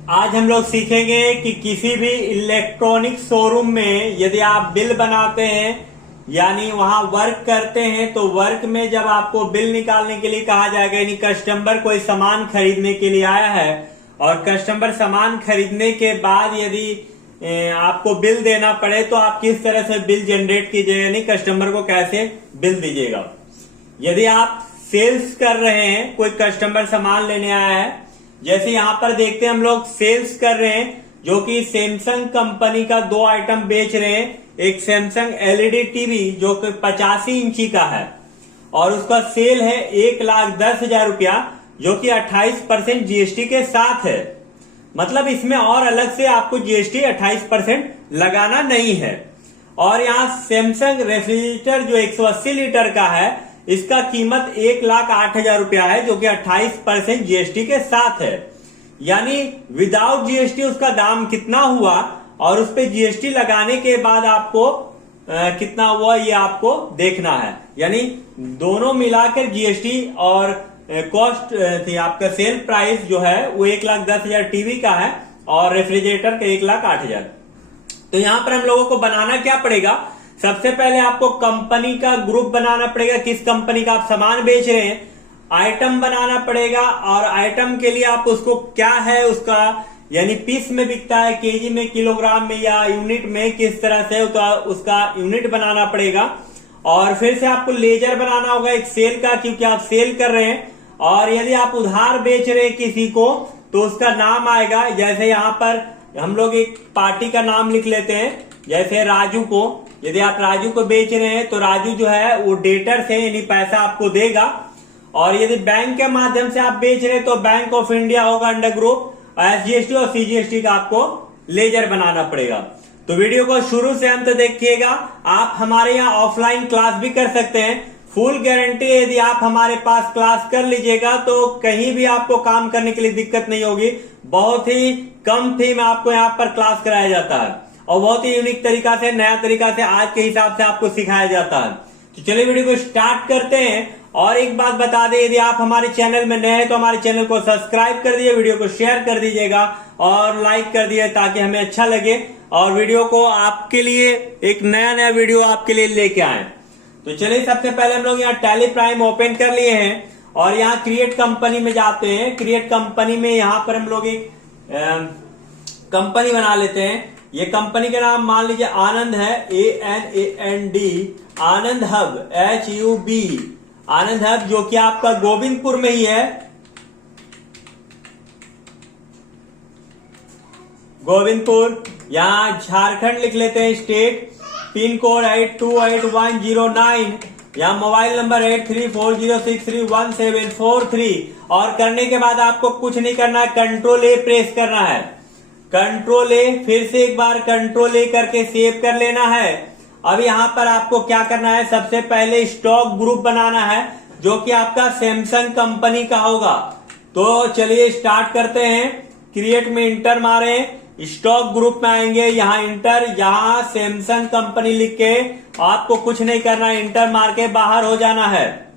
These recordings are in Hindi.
आज हम लोग सीखेंगे कि किसी भी इलेक्ट्रॉनिक शोरूम में यदि आप बिल बनाते हैं यानी वहां वर्क करते हैं तो वर्क में जब आपको बिल निकालने के लिए कहा जाएगा, यानी कस्टमर कोई सामान खरीदने के लिए आया है और कस्टमर सामान खरीदने के बाद यदि आपको बिल देना पड़े तो आप किस तरह से बिल जनरेट कीजिएगा, यानी कस्टमर को कैसे बिल दीजिएगा। यदि आप सेल्स कर रहे हैं, कोई कस्टमर सामान लेने आया है, जैसे यहां पर देखते हैं हम लोग सेल्स कर रहे हैं जो कि सैमसंग कंपनी का 2 आइटम बेच रहे हैं। एक सैमसंग एलईडी टीवी जो कि 85 इंची का है और उसका सेल है 1,10,000 रुपया, जो कि 28% जीएसटी के साथ है। मतलब इसमें और अलग से आपको जीएसटी 28% लगाना नहीं है। और यहाँ सैमसंग रेफ्रिजरेटर जो 180 लीटर का है, इसका कीमत 1,08,000 रुपया है, जो कि 28% जीएसटी के साथ है। यानी विदाउट जीएसटी उसका दाम कितना हुआ और उस पे जीएसटी लगाने के बाद आपको कितना हुआ ये आपको देखना है। यानी दोनों मिलाकर जीएसटी और कॉस्ट थी, आपका सेल प्राइस जो है वो 1,10,000 टीवी का है और रेफ्रिजरेटर का 1,08,000। तो यहां पर हम लोगों को बनाना क्या पड़ेगा, सबसे पहले आपको कंपनी का ग्रुप बनाना पड़ेगा, किस कंपनी का आप सामान बेच रहे हैं, आइटम बनाना पड़ेगा और आइटम के लिए आप उसको क्या है उसका यानी पीस में बिकता है, केजी में, किलोग्राम में या यूनिट में, किस तरह से तो उसका यूनिट बनाना पड़ेगा। और फिर से आपको लेजर बनाना होगा एक सेल का, क्योंकि आप सेल कर रहे हैं। और यदि आप उधार बेच रहे हैं किसी को तो उसका नाम आएगा। जैसे यहाँ पर हम लोग एक पार्टी का नाम लिख लेते हैं, जैसे राजू को, यदि आप राजू को बेच रहे हैं तो राजू जो है वो डेटर से यानी पैसा आपको देगा। और यदि बैंक के माध्यम से आप बेच रहे हैं तो बैंक ऑफ इंडिया होगा अंडर ग्रुप, एसजीएसटी और सीजीएसटी का आपको लेजर बनाना पड़ेगा। तो वीडियो को शुरू से अंत देखिएगा। आप हमारे यहाँ ऑफलाइन क्लास भी कर सकते हैं, फुल गारंटी है। यदि आप हमारे पास क्लास कर लीजिएगा तो कहीं भी आपको काम करने के लिए दिक्कत नहीं होगी। बहुत ही कम फी में आपको यहाँ पर क्लास कराया जाता है और बहुत ही यूनिक तरीका से, नया तरीका से, आज के हिसाब से आपको सिखाया जाता है। तो चलिए वीडियो को स्टार्ट करते हैं। और एक बात बता दें, यदि आप हमारे चैनल में नए हैं तो हमारे चैनल को सब्सक्राइब कर दीजिए, वीडियो को शेयर कर दीजिएगा और लाइक कर दीजिए ताकि हमें अच्छा लगे और वीडियो को आपके लिए एक नया वीडियो आपके लिए लेके आए। तो चलिए सबसे पहले हम लोग यहाँ टैली प्राइम ओपन कर लिए हैं और यहाँ क्रिएट कंपनी में जाते हैं। क्रिएट कंपनी में यहाँ पर हम लोग एक कंपनी बना लेते हैं। ये कंपनी का नाम मान लीजिए आनंद है, ANAND, आनंद हब, HUB, आनंद हब, जो कि आपका गोविंदपुर में ही है। गोविंदपुर, यहाँ झारखंड लिख लेते हैं स्टेट, पिन कोड 828109, यहाँ मोबाइल नंबर 8340631743। और करने के बाद आपको कुछ नहीं करना है, कंट्रोल A प्रेस करना है, कंट्रोल A, फिर से एक बार कंट्रोल A करके सेव कर लेना है। अब यहाँ पर आपको क्या करना है, सबसे पहले स्टॉक ग्रुप बनाना है जो कि आपका सैमसंग कंपनी का होगा। तो चलिए स्टार्ट करते हैं। क्रिएट में इंटर मारे, स्टॉक ग्रुप में आएंगे, यहाँ इंटर, यहाँ सैमसंग कंपनी लिख के आपको कुछ नहीं करना, इंटर मार के बाहर हो जाना है।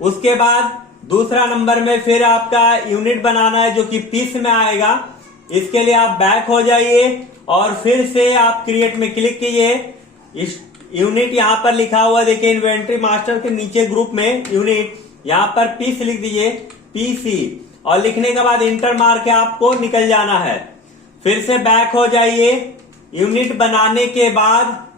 उसके बाद दूसरा नंबर में फिर आपका यूनिट बनाना है जो कि पीस में आएगा। इसके लिए आप बैक हो जाइए और फिर से आप क्रिएट में क्लिक कीजिए। यूनिट यहाँ पर लिखा हुआ देखिए, इन्वेंट्री मास्टर के नीचे ग्रुप में यूनिट, यहाँ पर पीस लिख दीजिए, PC, और लिखने के बाद इंटर मार के आपको निकल जाना है। फिर से बैक हो जाइए। यूनिट बनाने के बाद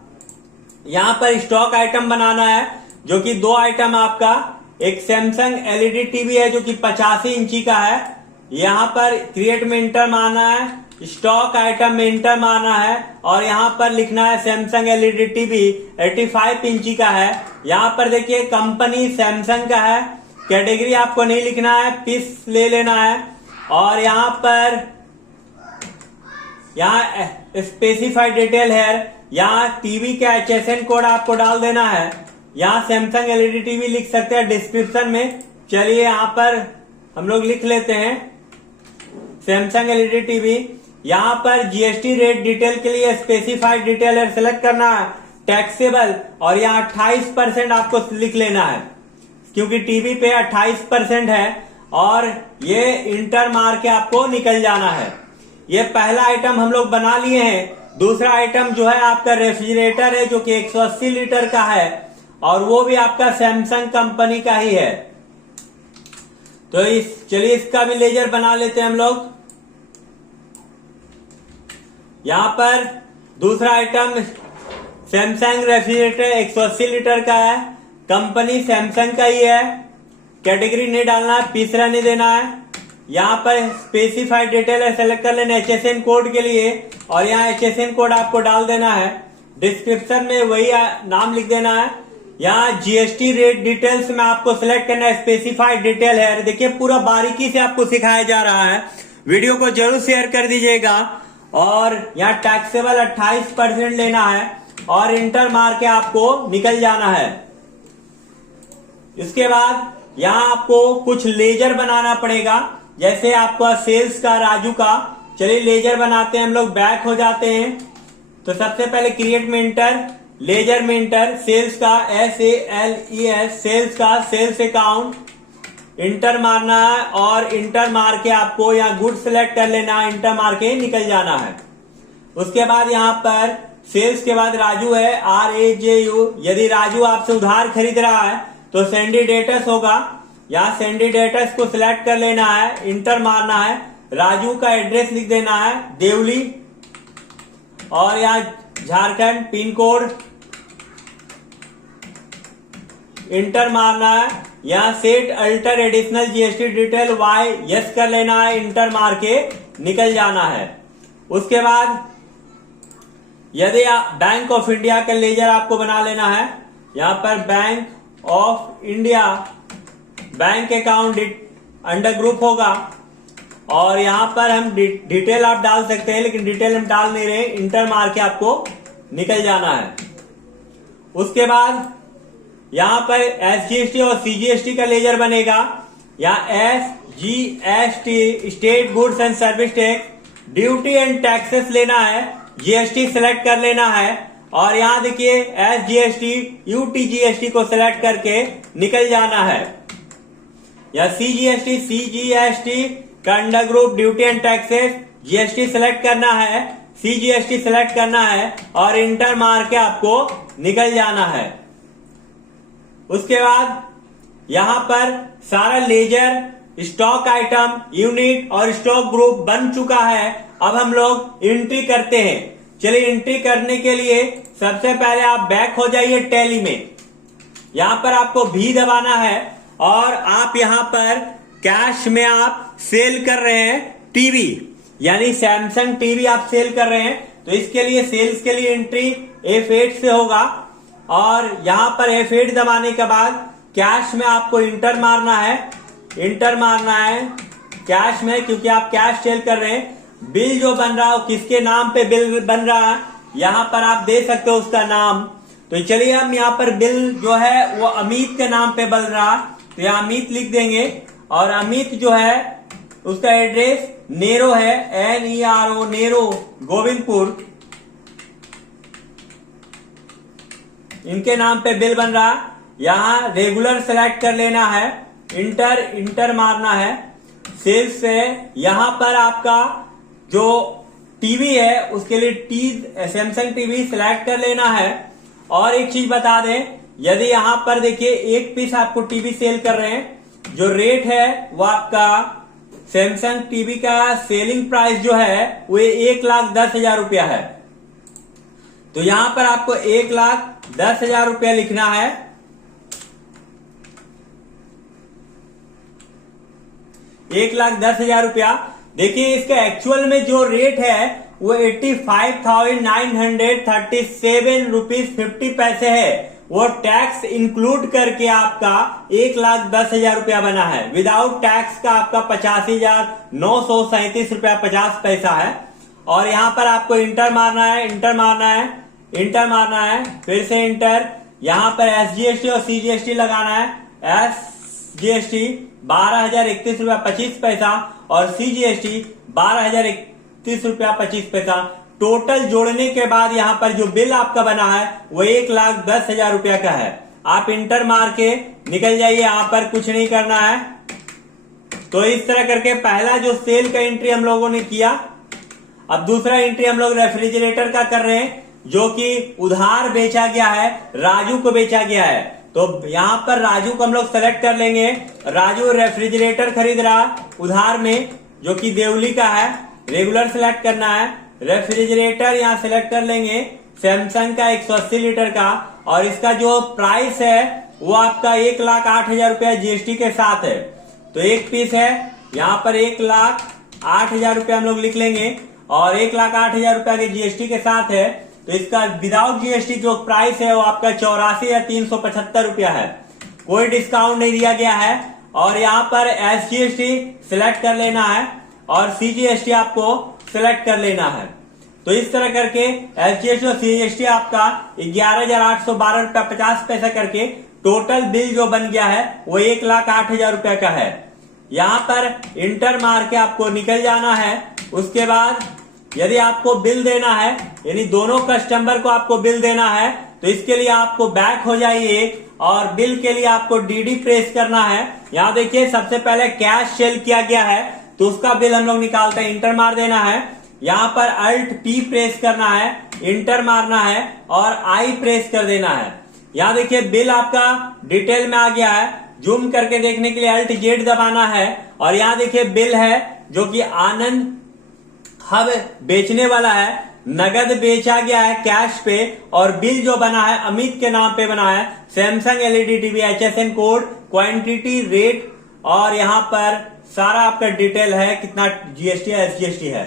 यहाँ पर स्टॉक आइटम बनाना है जो कि 2 आइटम आपका, एक सैमसंग एलईडी टीवी है जो कि 85 इंची का है। यहाँ पर क्रिएट में इंटर मारना है, स्टॉक आइटम में इंटर मारना है और यहाँ पर लिखना है सैमसंग एलईडी टीवी 85 इंची का है। यहाँ पर देखिए कंपनी सैमसंग का है, कैटेगरी आपको नहीं लिखना है, पीस ले लेना है। और यहाँ पर यहाँ स्पेसिफाइड डिटेल है, यहाँ टीवी का HSN कोड आपको डाल देना है। यहाँ सैमसंग एलईडी टीवी लिख सकते हैं डिस्क्रिप्शन में। चलिए यहाँ पर हम लोग लिख लेते हैं सैमसंग एलईडी टीवी। यहाँ पर जीएसटी रेट डिटेल के लिए स्पेसिफाइड डिटेल है, सेलेक्ट करना है, टैक्सेबल, और यहाँ 28% आपको लिख लेना है क्योंकि टीवी पे 28% है। और ये इंटर मार के आपको निकल जाना है। ये पहला आइटम हम लोग बना लिए हैं। दूसरा आइटम जो है आपका रेफ्रिजरेटर है जो कि 180 लीटर का है और वो भी आपका सैमसंग कंपनी का ही है। तो चलिए इसका भी लेजर बना लेते हैं हम लोग। यहां पर दूसरा आइटम सैमसंग रेफ्रिजरेटर 180 लीटर का है, कंपनी सैमसंग का ही है। कैटेगरी नहीं डालना है, तीसरा नहीं देना है। यहाँ पर स्पेसिफाइड डिटेल है, सेलेक्ट कर लेना HSN कोड के लिए और यहाँ HSN कोड आपको डाल देना है। डिस्क्रिप्शन में वही नाम लिख देना है। यहाँ GST रेट डिटेल्स में आपको सिलेक्ट करना है, स्पेसिफाइड डिटेल है। देखिए पूरा बारीकी से आपको सिखाया जा रहा है, वीडियो को जरूर शेयर कर दीजिएगा। और यहाँ टैक्सेबल 28% लेना है और इंटर मार के आपको निकल जाना है। इसके बाद यहाँ आपको कुछ लेजर बनाना पड़ेगा, जैसे आपका सेल्स का, राजू का। चलिए लेजर बनाते हैं हम लोग। बैक हो जाते हैं तो सबसे पहले create mentor, ledger mentor, sales का SALES, सेल्स का, सेल्स अकाउंट, इंटर मारना है और इंटर मार के आपको यहाँ गुड सिलेक्ट कर लेना है, इंटर मार के निकल जाना है। उसके बाद यहाँ पर सेल्स के बाद राजू है, RAJU। यदि राजू आपसे उधार खरीद रहा है तो सेंडी डेटस होगा, यहाँ सेंडी डेटस को सिलेक्ट कर लेना है, इंटर मारना है। राजू का एड्रेस लिख देना है देवली और यहाँ झारखंड पिन कोड, इंटर मारना है। यहाँ set alter additional GST detail Y yes कर लेना है, इंटर मार के निकल जाना है। उसके बाद यदि आप बैंक ऑफ इंडिया का लेजर आपको बना लेना है, यहाँ पर bank of India bank account under group होगा और यहाँ पर हम डिटेल आप डाल सकते हैं, लेकिन डिटेल हम डाल नहीं रहे, इंटर मार के आपको निकल जाना है। उसके बाद यहाँ पर SGST और CGST का लेजर बनेगा। यहाँ SGST state goods and service tax, duty and taxes लेना है, GST सिलेक्ट कर लेना है और यहाँ देखिए SGST UTGST को सिलेक्ट करके निकल जाना है। या CGST का under group duty and taxes, GST select करना है, CGST सिलेक्ट करना है और इंटर मार के आपको निकल जाना है। उसके बाद यहां पर सारा लेजर, स्टॉक आइटम, यूनिट और स्टॉक ग्रुप बन चुका है। अब हम लोग एंट्री करते हैं। चलिए एंट्री करने के लिए सबसे पहले आप बैक हो जाइए टैली में। यहां पर आपको भी दबाना है और आप यहां पर कैश में आप सेल कर रहे हैं टीवी, यानी सैमसंग टीवी आप सेल कर रहे हैं, तो इसके लिए सेल्स के लिए एंट्री F8 से होगा और यहां पर F8 दबाने के बाद कैश में आपको इंटर मारना है, इंटर मारना है कैश में, क्योंकि आप कैश सेल कर रहे हैं। बिल जो बन रहा हो, किसके नाम पे बिल बन रहा है, यहां पर आप दे सकते हो उसका नाम। तो चलिए हम यहाँ पर बिल जो है वो अमित के नाम पे बन रहा, तो यहाँ अमित लिख देंगे और अमित जो है उसका एड्रेस नेरो है, NERO, नेरो गोविंदपुर, इनके नाम पे बिल बन रहा। यहाँ रेगुलर सेलेक्ट कर लेना है, इंटर मारना है। सेल्स से यहाँ पर आपका जो टीवी है उसके लिए सैमसंग टीवी सिलेक्ट कर लेना है। और एक चीज बता दें, यदि यहाँ पर देखिए एक पीस आपको टीवी सेल कर रहे हैं, जो रेट है वो आपका सैमसंग टीवी का सेलिंग प्राइस जो है वो 1,10,000 रुपया है। तो यहां पर आपको 1,10,000 रुपया लिखना है। 1,10,000 रुपया। देखिए इसका एक्चुअल में जो रेट है वो 85,937 रुपीज 50 पैसे है। वो टैक्स इंक्लूड करके आपका 1,10,000 रुपया बना है। विदाउट टैक्स का आपका 85,937 रुपया 50 पैसा है। और यहां पर आपको इंटर मारना है, इंटर मारना है, इंटर मारना है, फिर से इंटर। यहां पर SGST और CGST लगाना है। SGST 12,031 रुपया 25 पैसा और CGST 12,031 रुपया 25 पैसा। टोटल जोड़ने के बाद यहाँ पर जो बिल आपका बना है वो 1,10,000 रुपया का है। आप इंटर मार के निकल जाइए, यहाँ पर कुछ नहीं करना है। तो इस तरह करके पहला जो सेल का एंट्री हम लोगों ने किया अब दूसरा एंट्री हम लोग रेफ्रिजरेटर का कर रहे हैं, जो कि उधार बेचा गया है, राजू को बेचा गया है। तो यहां पर राजू को हम लोग सेलेक्ट कर लेंगे। राजू रेफ्रिजरेटर खरीद रहा उधार में, जो कि देवली का है। रेगुलर सेलेक्ट करना है। रेफ्रिजरेटर यहां सेलेक्ट कर लेंगे सैमसंग का 180 लीटर का, और इसका जो प्राइस है वो आपका 1,08,000 रुपया जीएसटी के साथ है। तो एक पीस है, यहाँ पर 1,08,000 रुपया हम लोग लिख लेंगे, और 1,08,000 रुपया के जीएसटी के साथ है। तो इसका विदाउट जीएसटी जो प्राइस है वो आपका 84,375 रुपया है। कोई डिस्काउंट नहीं दिया गया है। और यहाँ पर एसजीएसटी सिलेक्ट कर लेना है, और सीजीएसटी आपको सिलेक्ट कर लेना है। तो इस तरह करके एसजीएसटी और सीजीएसटी आपका 11,812 रुपया 50 पैसा करके टोटल बिल जो बन गया है वो 1,08,000 रुपया का है। यहाँ पर इंटर मार के आपको निकल जाना है। उसके बाद यदि आपको बिल देना है, यानी दोनों कस्टमर को आपको बिल देना है, तो इसके लिए आपको बैक हो जाइए, और बिल के लिए आपको डीडी प्रेस करना है। यहाँ देखिए सबसे पहले कैश सेल किया गया है, तो उसका बिल हम लोग निकालते हैं। इंटर मार देना है। यहाँ पर अल्ट पी प्रेस करना है, इंटर मारना है, और आई प्रेस कर देना है। यहाँ देखिए बिल आपका डिटेल में आ गया है। जूम करके देखने के लिए अल्ट जेड दबाना है, और यहाँ देखिए बिल है जो कि आनंद हब बेचने वाला है। नगद बेचा गया है कैश पे, और बिल जो बना है अमित के नाम पे बना है। Samsung LED TV, HSN code, quantity, rate, और यहाँ पर सारा आपका डिटेल है, कितना जीएसटी है, एसजीएसटी है।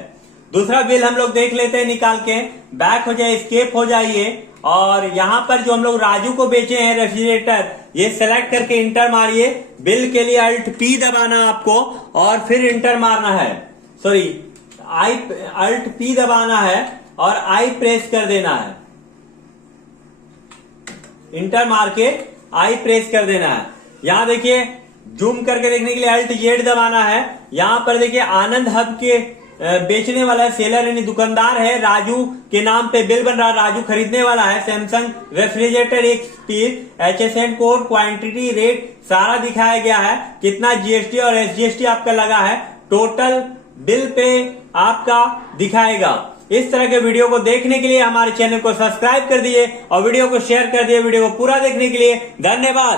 दूसरा बिल हम लोग देख लेते हैं निकाल के। बैक हो जाए, स्केप हो जाइए, और यहाँ पर जो हम लोग राजू को बेचे हैं रेफ्रिजरेटर, ये सेलेक्ट करके इंटर मारिए। बिल के लिए अल्ट पी दबाना आपको, और फिर इंटर मारना है। सॉरी, अल्ट पी दबाना है और आई प्रेस कर देना है। इंटर मार के आई प्रेस कर देना है। यहां देखिए जूम करके देखने के लिए अल्ट जेड दबाना है। यहां पर देखिए आनंद हब के बेचने वाला सेलर यानी दुकानदार है, राजू के नाम पे बिल बन रहा है, राजू खरीदने वाला है। सैमसंग रेफ्रिजरेटर एक piece, HSN code, quantity, rate सारा दिखाया गया है। कितना जीएसटी और एसजीएसटी आपका लगा है, टोटल बिल पे आपका दिखाएगा। इस तरह के वीडियो को देखने के लिए हमारे चैनल को सब्सक्राइब कर दिए, और वीडियो को शेयर कर दिए। वीडियो को पूरा देखने के लिए धन्यवाद।